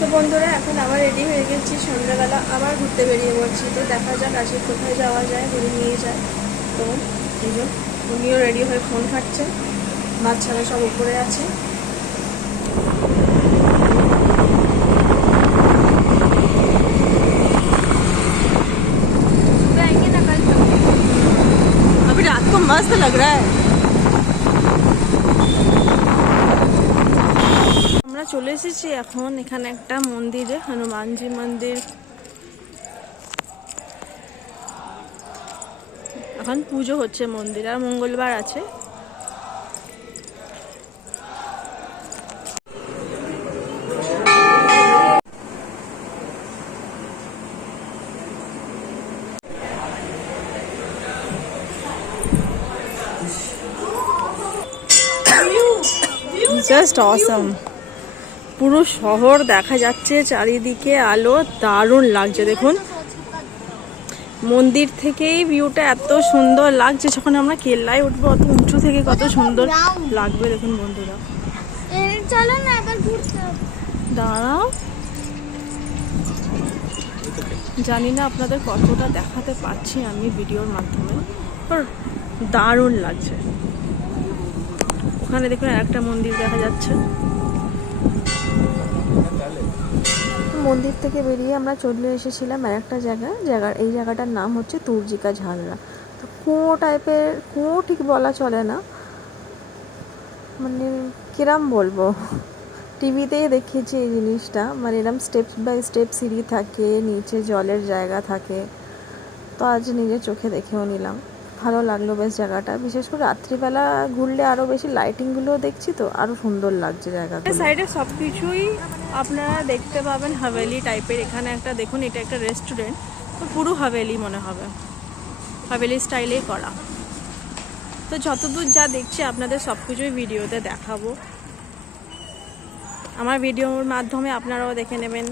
তো বন্ধুরা এখন আবার রেডি হয়ে গেছি, সন্ধ্যাবেলা আবার ঘুরতে বেরিয়ে পড়ছি। তো দেখা যাক আজকে কোথায় যাওয়া যায়, ঘুরে নিয়ে যায়। তো এই যে উনিও রেডি হয়ে ফোন ঘাটছে, বাচ্চারা সব উপরে আছে। अभी रात को मस्त लग रहा है। আমরা চলে এসেছি এখন এখানে একটা মন্দিরে, হনুমানজি মন্দির। এখন পুজো হচ্ছে মন্দির, আর মঙ্গলবার আছে। জাস্ট অসাম, পুরো শহর দেখা যাচ্ছে, চারিদিকে আলো, দারুণ লাগছে। দেখুন মন্দির থেকেই ভিউটা এত সুন্দর লাগছে, যখন আমরা কেল্লায় উঠবো অত উঁচু থেকে কত সুন্দর লাগবে। দেখুন বন্ধুরা, চলো না এবার ঘুরতে। দাঁড়াও, জানি না আপনাদের কতটা দেখাতে পারছি আমি ভিডিওর মাধ্যমে, আর দারুণ লাগছে। ওখানে দেখুন একটা মন্দির দেখা যাচ্ছে। মন্দির থেকে বেরিয়ে আমরা চলে এসেছিলাম আর একটা এই জায়গাটার নাম হচ্ছে তুর্জিকা ঝালরা। তো কুয়ো টাইপের, কুয়ো ঠিক বলা চলে না, মানে কিরম বলবো, টিভিতেই দেখিয়েছি এই জিনিসটা। মানে এরম স্টেপ বাই স্টেপ সিঁড়ি থাকে, নিচে জলের জায়গা থাকে। তো আজ নিজের চোখে দেখেও নিলাম, ভালো লাগলো বেশ জায়গাটা। বিশেষ করে রাত্রিবেলা ঘুরলে আরও বেশি লাইটিংগুলোও দেখছি, তো আরও সুন্দর লাগছে জায়গাটা। সাইডে সব কিছুই আপনারা দেখতে পাবেন হাভেলি টাইপের। এখানে একটা দেখুন, এটা একটা রেস্টুরেন্ট, তো পুরো হাভেলি মনে হবে, হাভেলি স্টাইলেই করা। তো যতদূর যা দেখছি আপনাদের সব কিছুই ভিডিওতে দেখাবো। আমার ভিডিওর মাধ্যমে আপনারাও দেখে নেবেন।